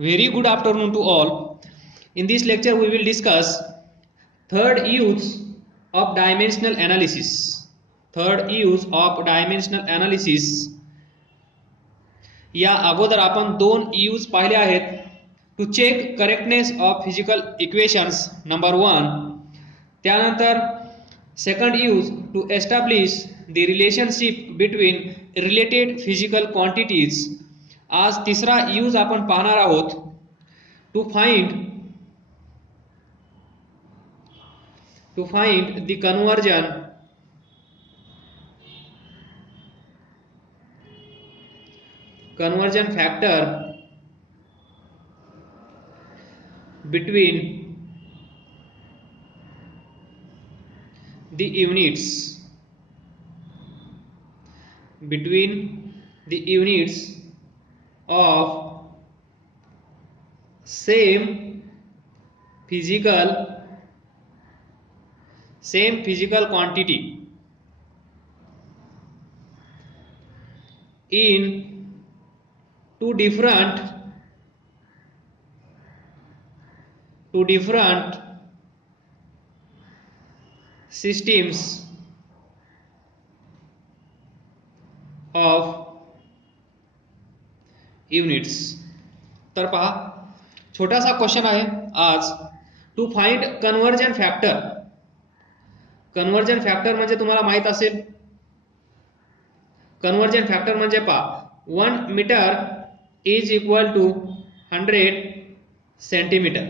Very good afternoon to all. In this lecture, we will discuss third use of dimensional analysis. Third use of dimensional analysis. या अगोदर आपण दोन use पाहिले आहेत. To check correctness of physical equations number 1. त्यानंतर second use to establish the relationship between related physical quantities. आज तिसरा use आपण पाहणार आहोत. To find the conversion factor between the units of same physical quantity in two different systems of units. तर पहा, छोटासा question आहे आज. To find conversion factor. Conversion factor म्हणजे तुम्हाला माहित असेल. कन्वर्जन फॅक्टर म्हणजे पहा, 1 metre is equal to 100 centimetre.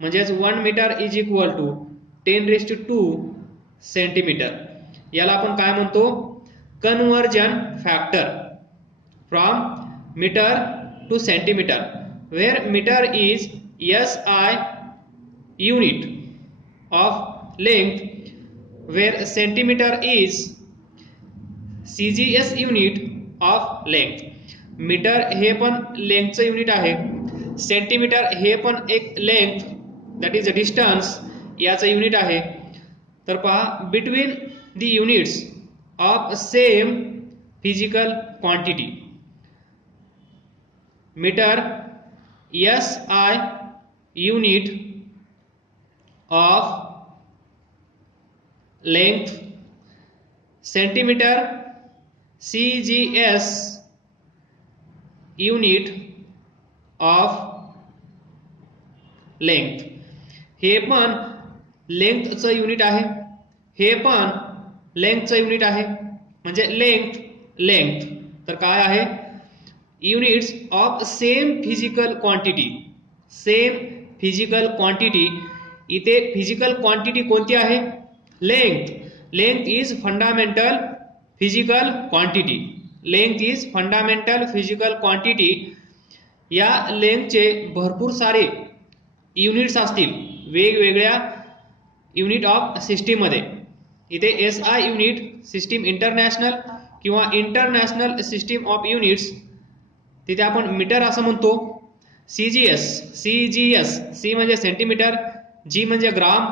म्हणजेच 1 metre is equal to 10⁻² centimetre. याला आपण काय म्हणतो? Conversion factor from metre to centimetre, where metre is SI unit of length, where centimeter is CGS unit of length. Metre हे पण लेंथचं unit आहे. Centimetre हे पण एक length that is a distance याचं युनिट आहे. तर पहा, between the units of same physical quantity, metre SI unit of length, centimeter CGS unit of length. हे पण लेंथचं युनिट आहे, हे पण लेंथचं युनिट आहे. म्हणजे लेंथ तर काय आहे? Units of same physical quantity. इथे फिजिकल क्वांटिटी कोणती आहे? Length is fundamental physical quantity. या लेंथचे भरपूर सारे युनिट्स असतील वेगवेगळ्या युनिट ऑफ सिस्टीम मध्ये. इथे SI युनिट सिस्टीम इंटरनॅशनल किंवा इंटरनॅशनल सिस्टीम ऑफ युनिट्स, तिथे आपण मीटर असं म्हणतो. CGS C म्हणजे सेंटीमीटर, G म्हणजे ग्राम,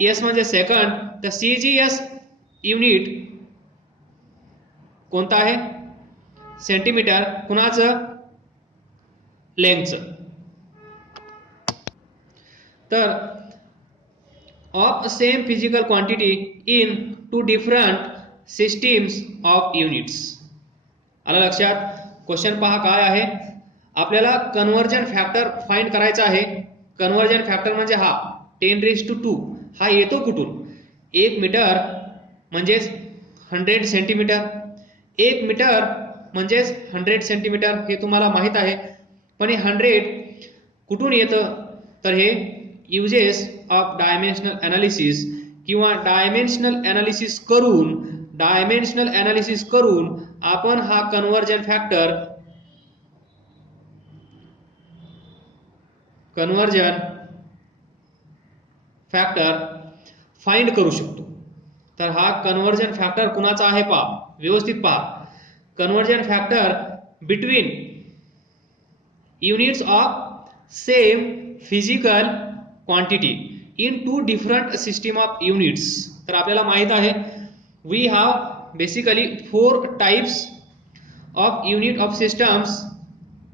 S म्हणजे सेकंड. तर CGS युनिट कोणता आहे? सेंटीमीटर. कुणाचं? लेंथचं. तर of same physical quantity in two different systems of units. आलं लक्षात? क्वेश्चन पहा काय आहे. आपल्याला कन्वर्जन फॅक्टर फाइंड करायचा आहे. कन्वर्जन फॅक्टर म्हणजे हा 10⁻². हा येतो कुठून? 1 मीटर म्हणजेच 100 सेंटीमीटर. 1 मीटर म्हणजेच 100 सेंटीमीटर हे तुम्हाला माहित आहे. पण हे 100 कुठून येतं? तर हे युजेस ऑफ डायमेन्शनल अनालिसिस किंवा डायमेन्शनल अनालिसिस करून आपण हा कन्वर्जन फॅक्टर फाइंड करू शकतो. तर हा कन्वर्जन फॅक्टर कुणाचा आहे पहा, व्यवस्थित पहा. Conversion factor between units of same physical quantity in two different system of units. तर आपल्याला माहित आहे we have basically 4 types of unit of systems.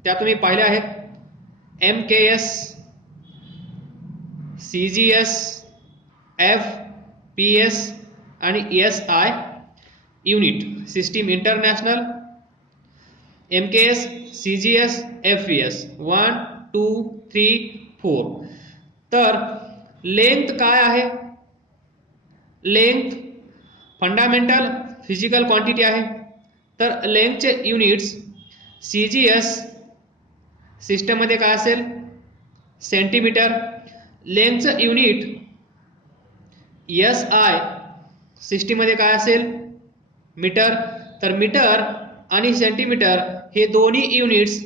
त्या तुम्ही पाहिल्या आहेत. MKS, CGS, FPS आणि SI unit. System international, MKS, CGS, FPS 1 2 3 4. तर लेंथ काय आहे? लेंथ फंडामेंटल फिजिकल क्वांटिटी आहे. तर लेंथचे युनिट्स CGS सिस्टम मध्ये काय असेल? सेंटीमीटर. लेंथचं युनिट SI सिस्टम मध्ये काय असेल? मीटर. तर मीटर आणि सेंटीमीटर हे दोन्ही युनिट्स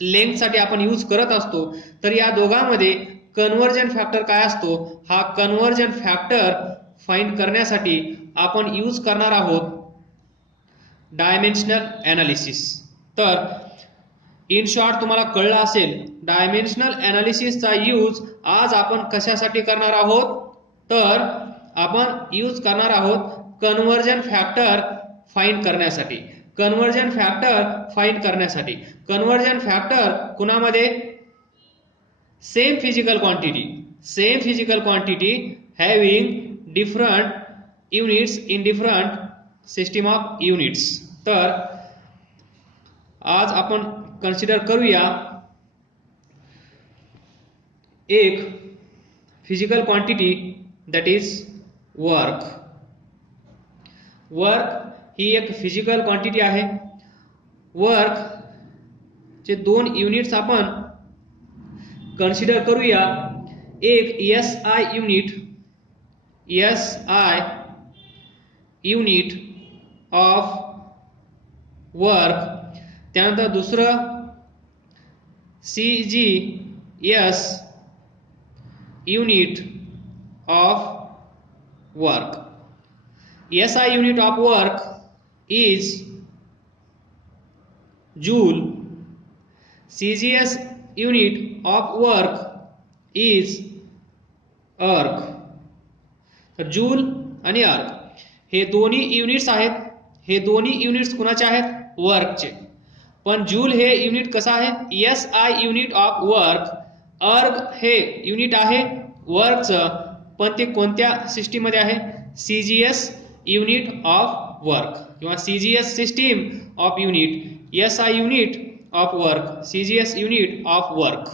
लेंथसाठी आपण यूज करत असतो. तर या दोघांमध्ये कन्व्हर्जन फॅक्टर काय असतो? हा कन्व्हर्जन फॅक्टर फाइंड करण्यासाठी आपण यूज करणार आहोत डायमेन्शनल एनालिसिस. तर इन शॉर्ट तुम्हाला कळलं असेल डायमेन्शनल एनालिसिसचा यूज आज आपण कशासाठी करणार आहोत? तर आपण यूज करणार आहोत कन्व्हर्जन फॅक्टर फाइंड करण्यासाठी. कन्व्हर्जन फॅक्टर फाइंड करण्यासाठी. कन्व्हर्जन फॅक्टर कुणामध्ये? Same physical quantity. Same physical quantity having different units in different system of units. तर आज आपण कन्सिडर करूया एक physical quantity that is work. Work ही एक फिजिकल क्वांटिटी आहे. वर्क चे दोन युनिट्स आपण कन्सिडर करूया. एक SI unit, SI unit of work. त्यानंतर दुसरं CGS unit of work. SI unit of work is joule. CGS unit of work is erg. तर जूल आणि अर्ग हे दोन्ही युनिट्स आहेत. हे दोन्ही युनिट्स कुणाचे आहेत? वर्कचे. पण जूल हे युनिट कसं आहे? SI unit of work. अर्ग हे युनिट आहे वर्कचं, पण ते कोणत्या सिस्टीम मध्ये आहे? CGS युनिट ऑफ वर्क किंवा CGS system of unit. SI unit of work, CGS unit of work.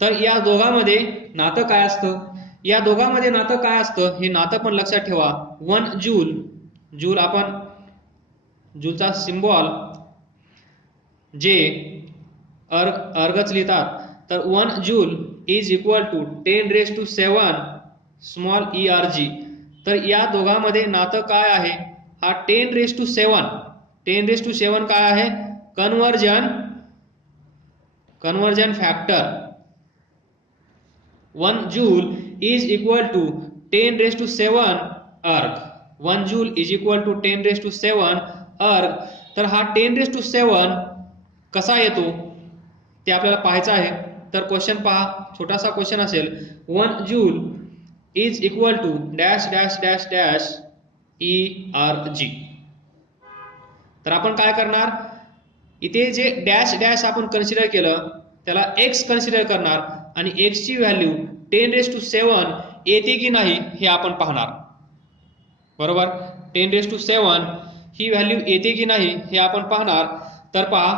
तर या दोघांमध्ये नातं काय असतं? या दोघांमध्ये नातं काय असतं हे नातं पण लक्षात ठेवा. 1 जूल. जूल आपण जूलचा सिम्बॉल जे अर्गच लिहितात. तर 1 joule is equal to 10⁻⁷ small ERG. तर या दोघांमध्ये नातं काय आहे? हा 10⁻⁷. 10⁻⁷ काय आहे? Conversion factor. 1 joule is equal to 10⁻⁷ erg. 1 joule is equal to 10⁻⁷ erg. तर हा 10⁻⁷ कसा येतो ते आपल्याला पाहायचं आहे. तर क्वेश्चन पहा, छोटासा क्वेश्चन असेल. 1 joule is equal to dash dash dash dash ERG. तर आपण काय करणार? इथे जे डॅश डॅश आपण कन्सिडर केलं त्याला x कन्सिडर करणार आणि x ची व्हॅल्यू 10⁻⁷ येते की नाही हे आपण पाहणार. बरोबर? 10⁻⁷ ही व्हॅल्यू येते की नाही हे आपण पाहणार. तर पहा,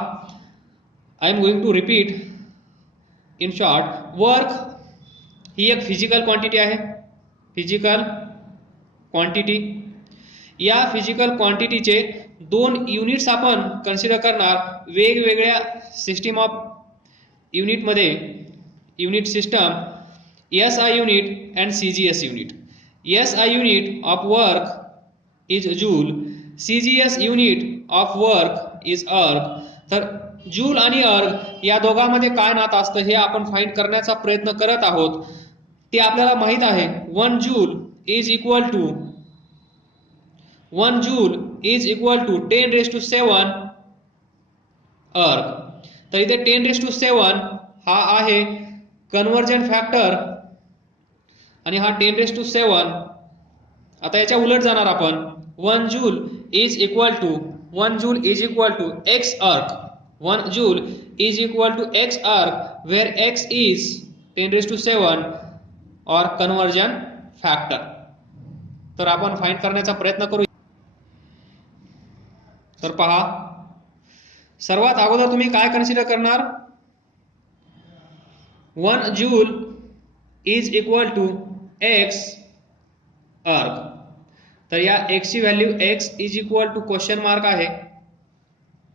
I am going to repeat. In short, work ही एक फिजिकल क्वांटिटी आहे. Physical quantity. या फिजिकल क्वांटिटीचे दोन युनिट्स आपण कन्सिडर करणार वेगवेगळ्या सिस्टीम ऑफ युनिट मध्ये. Unit system SI unit and CGS unit. SI unit of work is joule. CGS unit of work is erg. तर जूल आणि अर्ग या दोघांमध्ये काय नातं असतं हे आपण फाइंड करण्याचा प्रयत्न करत आहोत. ते आपल्याला माहित आहे. 1 joule is equal to 10⁻⁷ erg. तर इथे 10⁻⁷ हा आहे कन्वर्जन फॅक्टर आणि हा 10⁻⁷. आता याच्या उलट जाणार आपण. 1 joule is equal to x erg. 1 joule is equal to x arc where x is 10⁷ or conversion factor. तर आपण फाइंड करण्याचा प्रयत्न करू. तर पहा, सर्वात अगोदर तुम्ही काय कन्सिडर करणार, 1 joule is equal to x erg. तर या x ची value x is equal to question mark आहे,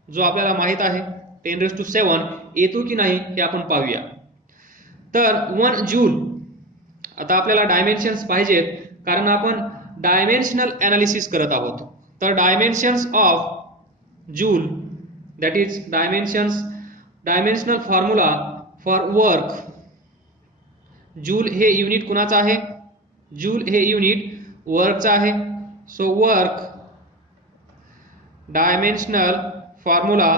जो आपल्याला माहित आहे 10⁷ येतो की नाही हे आपण पाहूया. तर 1 जूल, आता आपल्याला डायमेन्शन्स पाहिजेत कारण आपण डायमेन्शनल एनालिसिस करत आहोत. तर dimensions of joule, that is dimensional formula for work. Joule हे युनिट कुणाचं आहे, जूल हे युनिट वर्कचं आहे. सो वर्क डायमेन्शनल फॉर्म्युला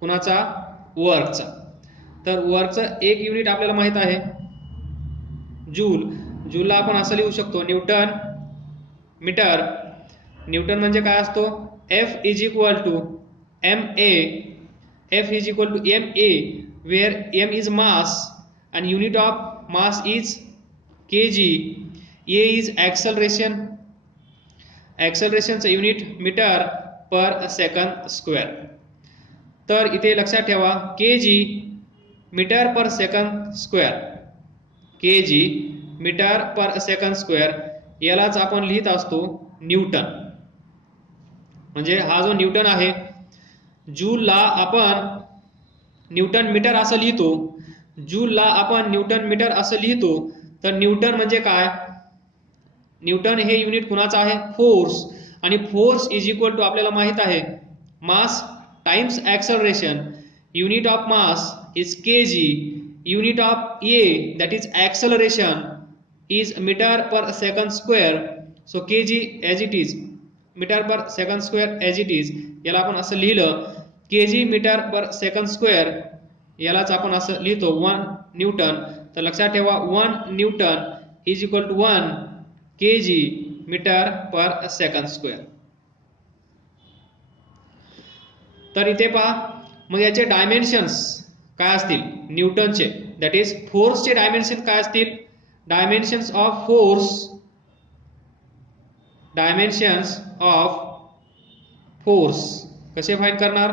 कुणाचा, वर्कचा. तर वर्कचं एक युनिट आपल्याला माहित आहे जूल. जूलला आपण असं लिहू शकतो न्यूटन मीटर. न्यूटन म्हणजे काय असतो, F is equal to MA. F is equal to MA where M is mass and unit of mass is kg. A is acceleration. Accelerationचं unit metre per second square. तर इथे लक्षात ठेवा kg metre per second square, kg metre per second square, यालाच आपण लिहित असतो Newton. म्हणजे हा जो न्यूटन आहे, जूलला आपण न्यूटन मीटर असं लिहितो, जूलला आपण न्यूटन मीटर असं लिहितो. तर न्यूटन म्हणजे काय, न्यूटन हे युनिट कुणाचं आहे, फोर्स. आणि फोर्स इज इक्वल टू आपल्याला माहित आहे मास times acceleration. Unit of mass is kg, unit of A that is acceleration is meter per second square. So kg as it is, meter per second square as it is, याला आपण असं लिहिलं kg metre per second square, यालाच आपण असं लिहितो 1 Newton. तर लक्षात ठेवा 1 newton is equal to 1 kg metre per second square. तर इथे पहा, मग याचे डायमेन्शन्स काय असतील न्यूटनचे, दॅट इज फोर्सचे डायमेन्शन काय असतील, dimensions of force, dimensions of force कसे फाइंड करणार,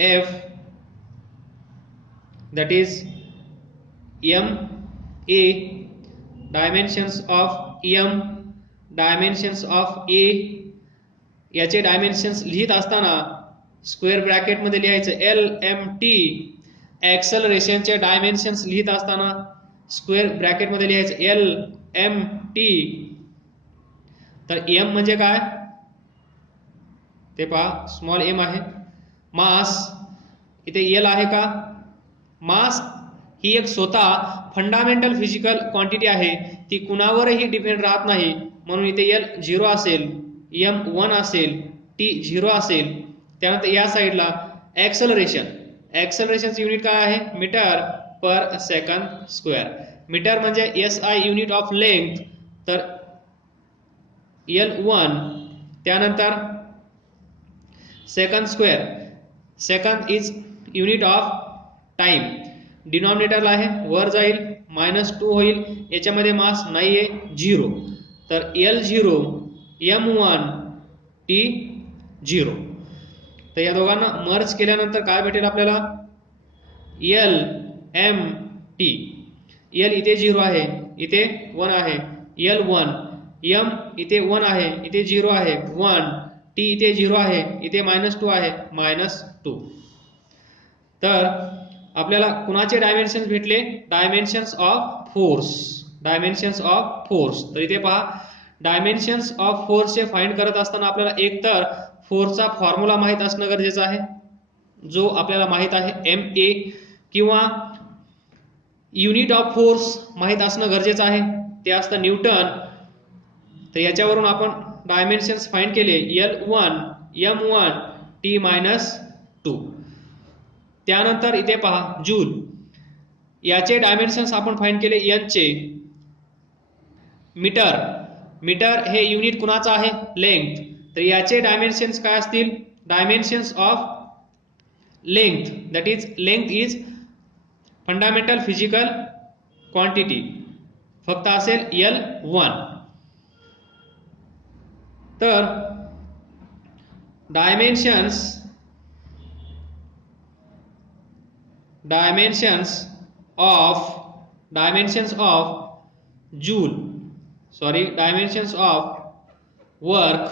F that is MA, dimensions of M, dimensions of A. याचे डायमेन्शन्स लिहित असताना स्क्वेअर ब्रॅकेट मध्ये लिहायचं LMT. ॲक्सलरेशनचे डायमेन्शन्स लिहित असताना स्क्वेअर ब्रॅकेट मध्ये लिहायचं LMT. तर M म्हणजे काय ते पहा, स्मॉल m आहे. मास, इथे L आहे का, मास ही एक स्वतः फंडामेंटल फिजिकल क्वांटिटी आहे, ती कुणावरही डिपेंड राहत नाही. म्हणून इथे L 0 असेल, M 1 असेल, T 0 असेल. त्यानंतर या साईडला ॲक्सलरेशन, ॲक्सलरेशनचं युनिट काय आहे, metre per second square. Metre म्हणजे SI युनिट ऑफ लेंथ, तर L1. त्यानंतर second square, second is unit of time. डिनॉमिनेटरला आहे, वर जाईल -2 होईल, याच्यामध्ये मास नाहीये 0. तर L0 M1 T0. तर या दोघांना मर्ज केल्यानंतर काय भेटेल आपल्याला, LMT. L इथे 0 आहे, इथे 1 आहे, L1. M इथे 1 आहे, इथे 0 आहे 1. T इथे 0 आहे, इथे -2 आहे -2. तर आपल्याला कुणाचे डायमेन्शन्स भेटले, dimensions of force, dimensions of force. तर इथे पहा, डायमेन्शन्स ऑफ फोर्सचे फाइंड करत असताना आपल्याला एकतर फोर्सचा फॉर्म्युला माहित असणं गरजेचं आहे, जो आपल्याला माहित आहे MA, किंवा युनिट ऑफ फोर्स माहित असणं गरजेचं आहे, ते असतं न्यूटन. तर याच्यावरून आपण डायमेन्शन्स फाइंड केले L1 M1 T-2. त्यानंतर इथे पहा जूल, याचे डायमेन्शन्स आपण फाइंड केले N चे. मीटर, मीटर हे युनिट कुणाचं आहे, लेंथ. तर याचे डायमेन्शन्स काय असतील, dimensions of length, that is length is fundamental physical quantity, फक्त असेल L1. तर dimensions of joule, sorry dimensions of work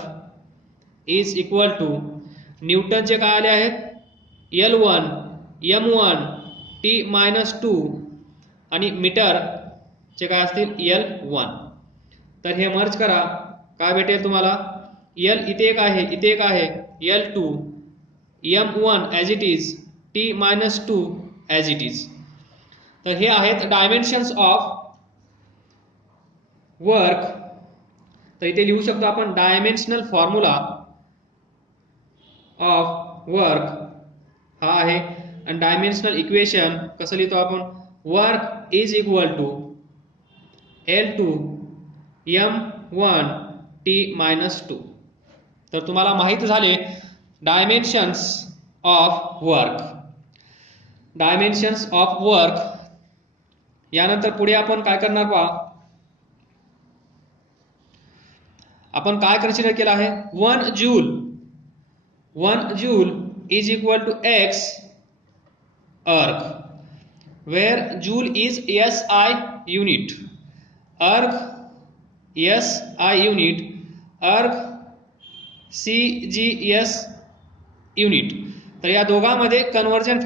is equal to, न्यूटनचे काय आले आहेत L1 M1 T-2 आणि मीटरचे काय असतील L1. तर हे मर्ज करा, काय भेटेल तुम्हाला, L इथे एक आहे, इथे एक आहे, L2 M1 as it is, T-2 as it is. तर हे आहेत डायमेन्शन्स ऑफ वर्क. तर इथे लिहू शकतो आपण डायमेन्शनल फॉर्म्युला ऑफ वर्क हा आहे. आणि डायमेन्शनल इक्वेशन कसं लिहितो आपण, work is equal to L2 M1 T-2. तर तुम्हाला माहित झाले dimensions of work. Dimensions of work. यानंतर पुढे आपण काय करणार पहा, आपण काय कन्सिडर केलं आहे, 1 joule is equal to x erg, where joule is SI unit, erg SI unit, erg CGS unit. तर या दोघांमध्ये कन्व्हर्जन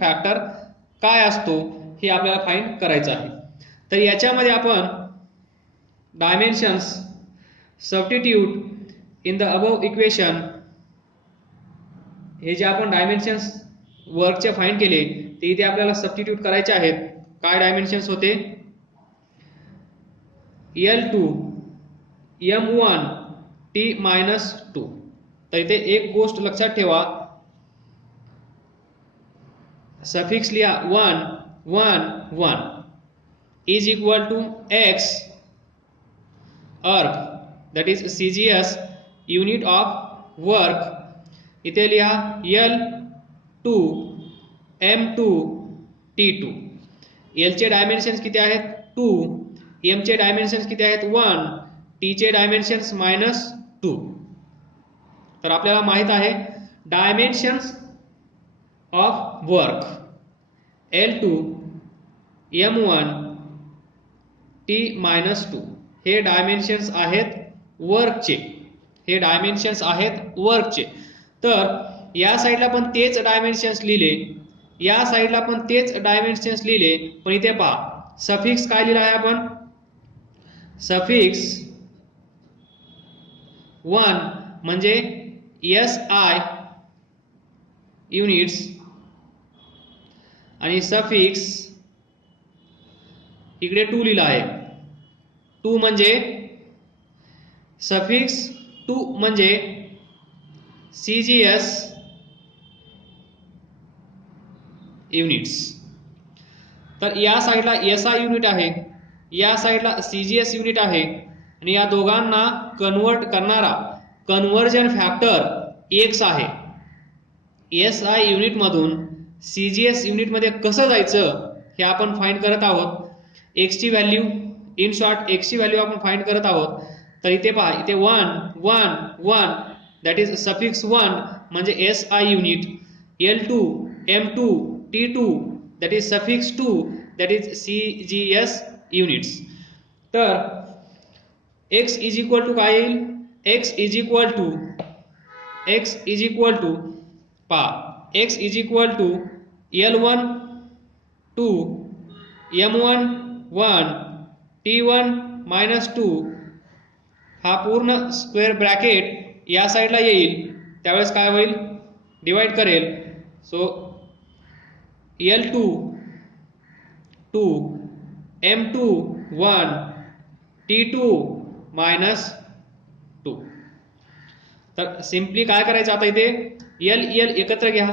फॅक्टर काय असतो हे आपल्याला फाइंड करायचं आहे. तर याच्यामध्ये आपण dimensions substitute in the above equation, हे जे आपण डायमेन्शन्स वर्कचे फाइंड केले ते इथे आपल्याला सबस्टिट्यूट करायचे आहेत. काय डायमेन्शन्स होते, L2 M1 T-2. तर इथे एक गोष्ट लक्षात ठेवा, सफिक्स लिहा 1 इज इक्वल टू x अर्ग, that is CGS unit of work. इथे लिहा L2 M2 T2. L चे डायमेन्शन्स किती आहेत 2, M चे डायमेन्शन्स किती आहेत 1, T चे डायमेन्शन्स -2. तर आपल्याला माहित आहे dimensions of work L2 M1 T-2 हे डायमेन्शन्स आहेत वर्कचे. तर या साईडला पण तेच डायमेन्शन्स लिहिले, या साईडला पण तेच डायमेन्शन्स लिहिले, पण इथे पहा सफिक्स काय लिहिला आहे आपण, सफिक्स 1 म्हणजे SI युनिट्स आणि सफिक्स इकडे 2 लिहिला आहे. 2 म्हणजे सफिक्स 2 म्हणजे CGS युनिट्स. तर या साईडला SI युनिट आहे, या साईडला CGS युनिट आहे, आणि या दोघांना कन्वर्ट करणारा कन्व्हर्जन फॅक्टर x आहे. SI युनिट मधून CGS युनिट मध्ये कसं जायचं हे आपण फाइंड करत आहोत. x ची व्हॅल्यू, इन शॉर्ट x ची व्हॅल्यू आपण फाइंड करत आहोत. तर इथे पहा, इथे 1 दॅट इज सफिक्स 1 म्हणजे SI unit, L2 M2 T2 that is suffix 2 that is CGS units. तर x इज इक्वल टू काय येईल, x इज इक्वल टू पहा, x is equal to L1 2 M1 1 T1 -2 हा पूर्ण स्क्वेअर ब्रॅकेट या साईडला येईल, त्यावेळेस काय होईल, डिवाइड करेल. So L2 2 M2 1 T2 -2. तर सिंपली काय करायचं आता, इथे L एकत्र घ्या,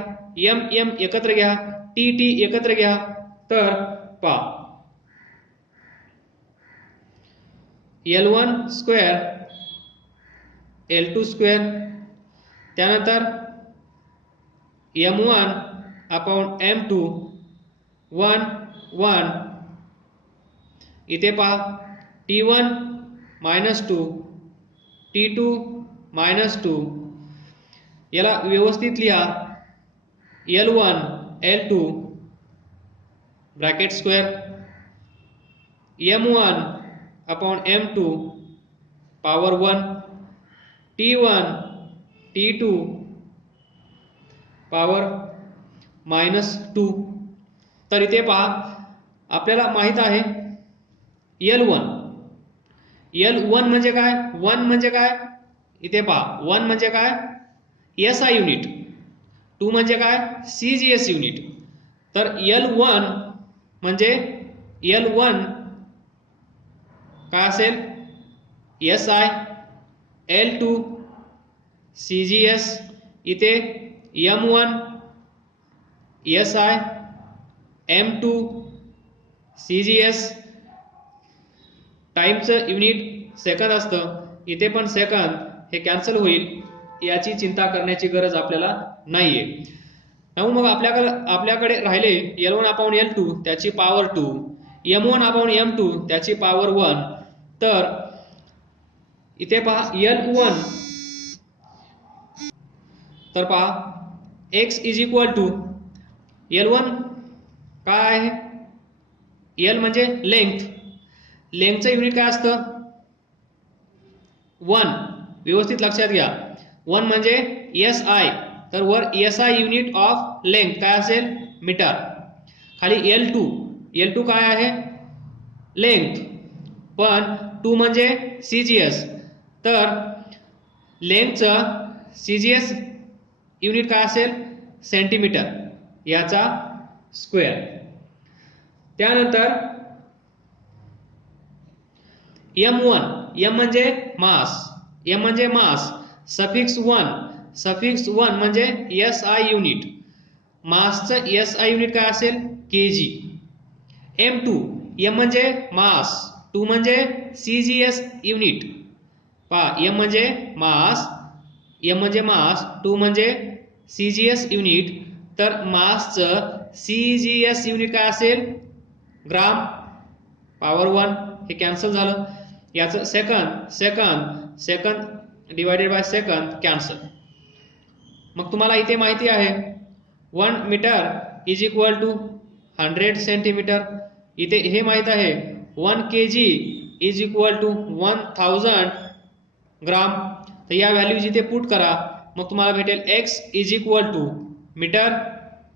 M एकत्र घ्या, T एकत्र घ्या. तर पहा L1 स्क्वेअर L2 स्क्वेअर, त्यानंतर m1 अपॉन m2 1 1. इथे पहा t1 -2 t2 -2. याला व्यवस्थित लिहा l1 l2 bracket square m1 upon m2 power 1 t1 t2 power -2. तर इथे पहा आपल्याला माहित आहे L1 म्हणजे काय, 1 म्हणजे काय, इथे पहा 1 म्हणजे काय SI युनिट, 2 म्हणजे काय CGS युनिट. तर L1 म्हणजे L1 काय असेल SI, L2 CGS, इथे M1 SI M2 CGS. टाइमचं युनिट सेकंद असतं, इथे पण सेकंद हे कॅन्सल होईल, याची चिंता करण्याची गरज आपल्याला नाहीये. मग आपल्याकडे राहिले L1 अपॉन L2 त्याची पॉवर 2, M1 अपॉन M2 त्याची पॉवर 1. तर इथे पहा L1, तर पहा x is equal to L1 काय आहे, L म्हणजे लेंथचं युनिट काय असतं 1. व्यवस्थित लक्षात घ्या 1 म्हणजे SI, तर वर SI युनिट ऑफ लेंथ काय असेल मीटर. खाली L2 काय आहे लेंथ, पण 2 म्हणजे CGS, तर लेंथचं CGS युनिट काय असेल सेंटीमीटर, याचा स्क्वेअर. त्यानंतर M1 म्हणजे मास सफिक्स 1 म्हणजे SI युनिट, मासचं SI युनिट काय असेल kg. M2 M म्हणजे मास, 2 म्हणजे CGS युनिट. पहा M म्हणजे मास 2 म्हणजे CGS युनिट, तर मासचं CGS युनिट काय असेल ग्राम, पॉवर 1 हे कॅन्सल झालं. याचं second divided by second cancel. मग तुम्हाला इथे माहिती आहे 1 metre is equal to 100 centimetre. इथे हे माहित आहे 1 kg is equal to 1000 gram. तर या व्हॅल्यू इथे पुट करा, मग तुम्हाला भेटेल x is equal to metre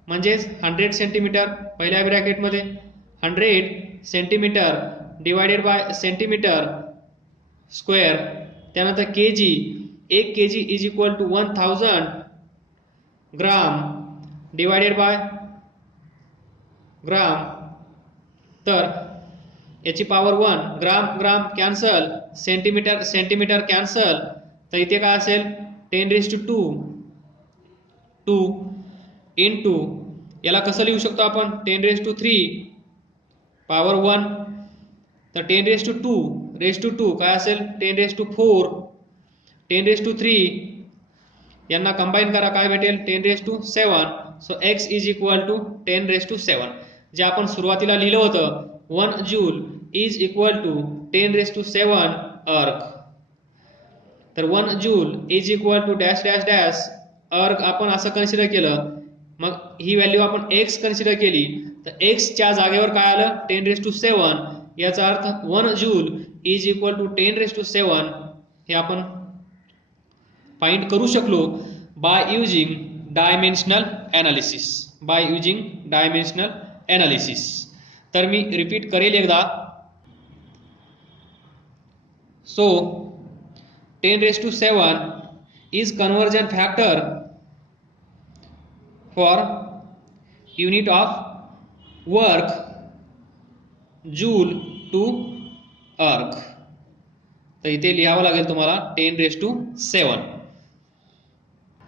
म्हणजेच 100 सेंटीमीटर पहिल्या ब्रॅकेटमध्ये 100 centimetre divided by centimetre square. त्यानंतर kg 1 kg is equal to 1000 gram divided by gram. तर याची power 1, gram cancel, centimetre cancel. तर इथे काय असेल 10⁻²² इंटू याला कसं लिहू शकतो आपण 10⁻³ पॉवर 1. तर 10⁻² काय असेल 10⁻⁴, 10⁻³ यांना कंबाईन करा काय भेटेल 10⁻⁷. So x is equal to 10⁻⁷. जे आपण सुरुवातीला लिहिलं होतं 1 joule is equal to 10⁻⁷ erg. तर 1 joule is equal to dash dash dash erg आपण असं कन्सिडर केलं. मग ही व्हॅल्यू आपण x कन्सिडर केली, तर x च्या जागेवर काय आलं 10⁻⁷. याचा अर्थ 1 जूल इज इक्वल टू 10⁻⁷. हे आपण फाइंड करू शकलो बाय युजिंग डायमेन्शनल एनालिसिस. तर मी रिपीट करेल एकदा. So 10⁻⁷ is conversion factor for unit of work joule to erg. तर इथे लिहावं लागेल तुम्हाला 10⁻⁷.